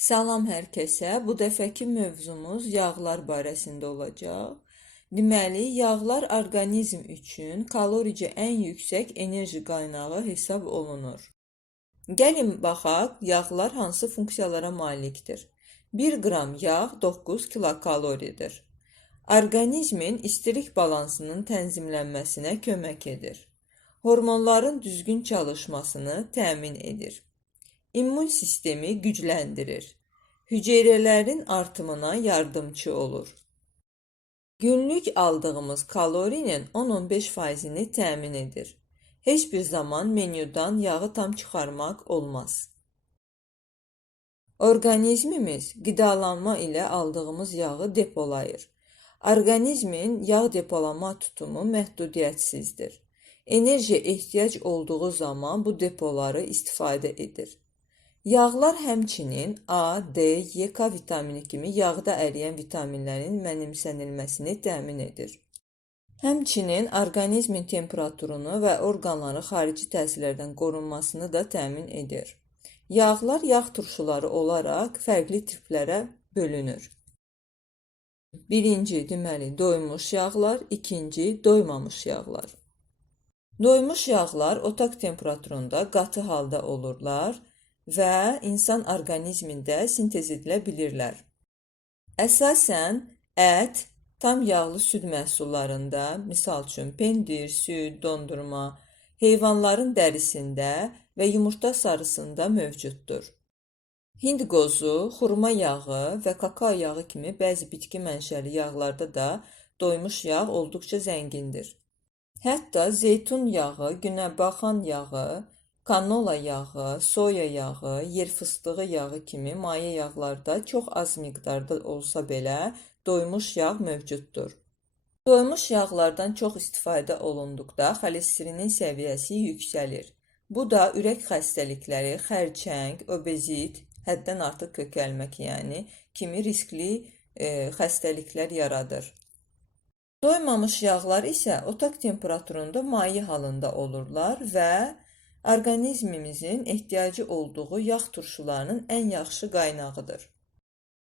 Salam hər kəsə. Bu dəfəki mövzumuz yağlar barəsində olacaq. Deməli, yağlar orqanizm üçün kaloricə ən yüksək enerji qaynağı hesab olunur. Gəlin baxaq, yağlar hansı funksiyalara malikdir. 1 qram yağ 9 kilokaloridir. Orqanizmin istilik balansının tənzimlənməsinə kömək edir. Hormonların düzgün çalışmasını təmin edir. İmmun sistemi gücləndirir. Hüceyrələrin artımına yardımçı olur. Günlük aldığımız kalorinin 10-15%ni təmin edir. Heç bir zaman menyudan yağı tam çıxarmaq olmaz. Orqanizmimiz qidalanma ilə aldığımız yağı depolayır. Orqanizmin yağ depolama tutumu məhdudiyyətsizdir. Enerjiyə ehtiyac olduğu zaman bu depoları istifadə edir. Yağlar həmçinin A, D, Y, K vitamini kimi yağda əriyən vitaminlərin mənimsənilməsini təmin edir. Həmçinin orqanizmin temperaturunu və orqanların xarici təsirlərdən qorunmasını da təmin edir. Yağlar yağ turşuları olaraq fərqli tiplərə bölünür. Birinci, deməli, doymuş yağlar, ikinci, doymamış yağlar. Doymuş yağlar otaq temperaturunda qatı halda olurlar və insan orqanizmində sintez edilə bilirlər. Əsasən ət, tam yağlı süd məhsullarında, misal üçün pendir, süd, dondurma, heyvanların dərisində və yumurta sarısında mövcuddur. Hind qozu, xurma yağı və kakao yağı kimi bəzi bitki mənşəli yağlarda da doymuş yağ olduqca zəngindir. Hətta zeytun yağı, günəbaxan yağı, Kanola yağı, soya yağı, yer fıstığı yağı kimi maye yağlarda çox az miqdarda olsa belə doymuş yağ mövcuddur. Doymuş yağlardan çox istifadə olunduqda xolesterinin səviyyəsi yüksəlir. Bu da ürək xəstəlikləri, xərçəng, obezit, həddən artıq kökəlmək, yəni kimi riskli e, xəstəliklər yaradır. Doymamış yağlar isə otaq temperaturunda maye halında olurlar və orqanizmimizin ehtiyacı olduğu yağ turşularının ən yaxşı qaynağıdır.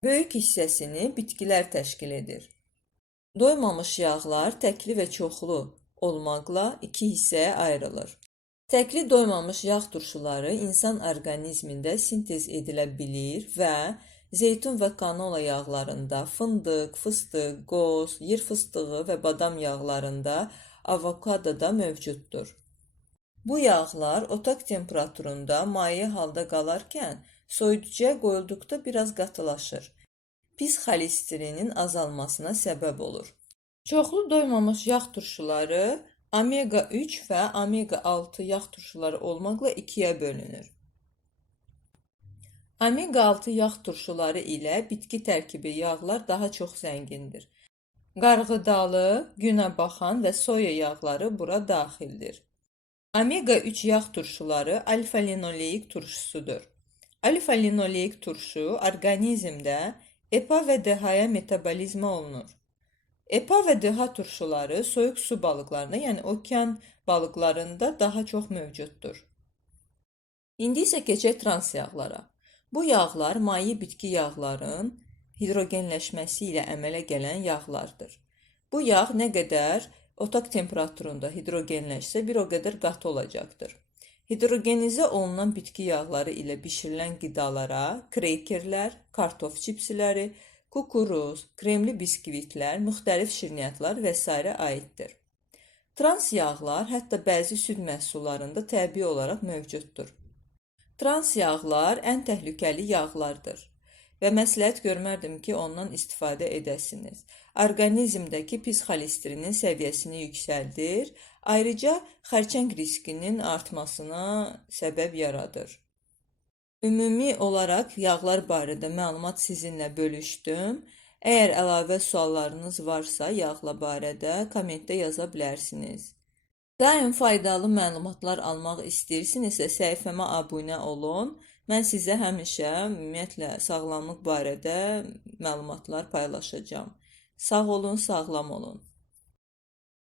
Böyük hissəsini bitkilər təşkil edir. Doymamış yağlar təkli və çoxlu olmaqla iki hissəyə ayrılır. Təkli doymamış yağ turşuları insan orqanizmində sintez edilə bilir və zeytun və kanola yağlarında, fındıq, fıstıq, qoz, yer fıstığı və badam yağlarında, avokadoda mövcuddur. Bu yağlar otaq temperaturunda maye halda qalarkən soyuducuya qoyulduqda biraz qatılaşır. Pis xolesterinin azalmasına səbəb olur. Çoxlu doymamış yağ turşuları omega 3 və omega 6 yağ turşuları olmaqla ikiyə bölünür. Omega 6 yağ turşuları ilə bitki tərkibi yağlar daha çox zəngindir. Qarğıdalı, günəbaxan və soya yağları bura daxildir. Omega-3 yağ turşuları alfa-linoleik turşusudur. Alfa-linoleik turşu orqanizmdə EPA və DHA-ya metabolizma olunur. EPA və DHA turşuları soyuq su balıqlarında, yəni okean balıqlarında daha çox mövcuddur. İndi isə keçək trans yağlara. Bu yağlar maye bitki yağların hidrogenləşməsi ilə əmələ gələn yağlardır. Bu yağ nə qədər otaq temperaturunda hidrogenləşsə bir o qədər qatı olacaqdır. Hidrogenizə olunan bitki yağları ilə bişirilən qidalara kreykerlər, kartof çipsləri, kukuruz, kremli biskvitlər, müxtəlif şirniyyatlar və s. aiddir. Trans yağlar hətta bəzi süd məhsullarında təbii olaraq mövcuddur. Trans yağlar ən təhlükəli yağlardır və məsləhət görmərdim ki, ondan istifadə edəsiniz. Orqanizmdəki pis xolesterinin səviyyəsini yüksəldir, ayrıca xərçəng riskinin artmasına səbəb yaradır. Ümumi olaraq yağlar barədə məlumat sizinlə bölüşdüm. Əgər əlavə suallarınız varsa yağla barədə kommentdə yaza bilərsiniz. Daim faydalı məlumatlar almaq istəyirsinizsə səhifəmə abunə olun. Mən sizə həmişə ümumiyyətlə sağlamlıq barədə məlumatlar paylaşacağam. Sağ olun, sağlam olun.